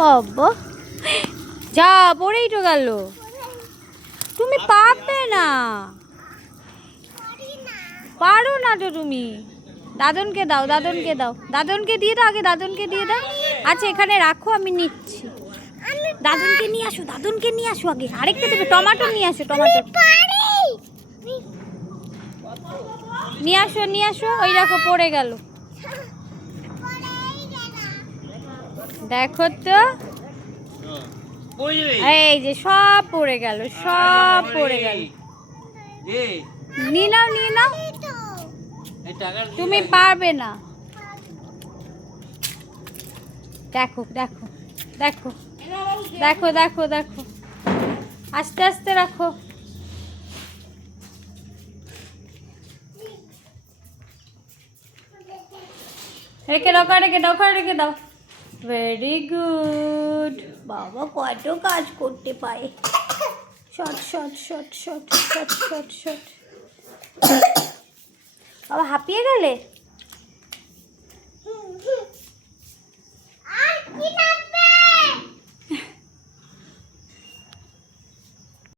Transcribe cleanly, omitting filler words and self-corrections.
বাবা যা পড়েই তো গেল। তুমি পারবে না, পারো না তো তুমি। দাদনকে দাও, দাদনকে দাও, দাদনকে দিয়ে দাও, আগে দাদনকে দিয়ে দাও। আচ্ছা এখানে রাখো, আমি নিচ্ছি। দাদনকে নিয়ে আসো, দাদনকে নিয়ে আসো আগে। আরেকটা দেবে, টমেটো নিয়ে আসো, টমেটো নিয়ে আসো, নিয়ে আসো। ওই দেখো পড়ে গেল, দেখো তো। এই যে সব পড়ে গেল, সব পড়ে গেল। নিয়ে নাও, নিয়ে নাও, তুমি পারবে না। দেখো দেখো দেখো দেখো দেখো দেখো, আস্তে আস্তে রাখো। রেখে দাও, রেখে দাও, রেখে দাও। Very good. বাবা কত কাজ করতে পারে। Shot shot shot shot shot shot shot. বাবা হাঁপিয়ে গেলে।